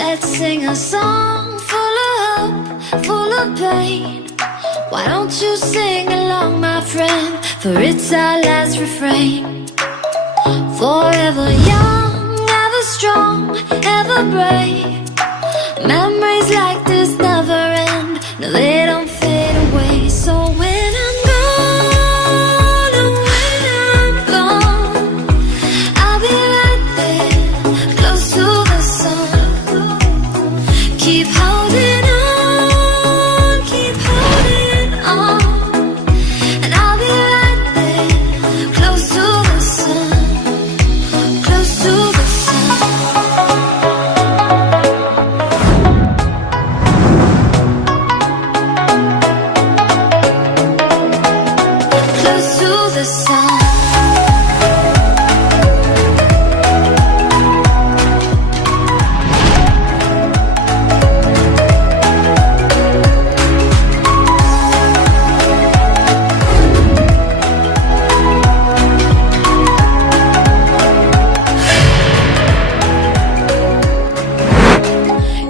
Let's sing a song full of hope, full of pain. Why don't you sing along, my friend? For it's our last refrain. Forever young, ever strong, ever brave. Memories like this never end. No, they don't fade away. So when I'm gone, oh, when I'm gone, I'll be right there, close to the sun. Keep holding on, keep holding on, and I'll be right there, close to the sun, close to the sun. Close to the sun.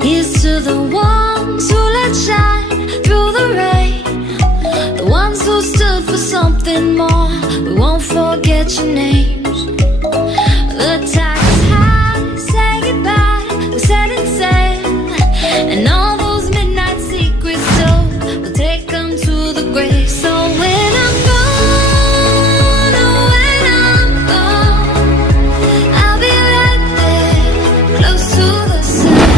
Here's to the ones who let shine through the rain, the ones who stood for something more. We won't forget your names. The tide is high, say goodbye, we set it sail, and all those midnight secrets told, we'll take them to the grave. So when I'm gone, oh, when I'm gone, I'll be right there, close to the sun.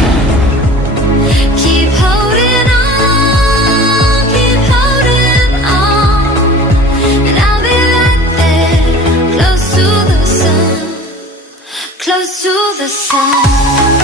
Keep holding on, keep holding on, and I'll be right there, close to the sun, close to the sun.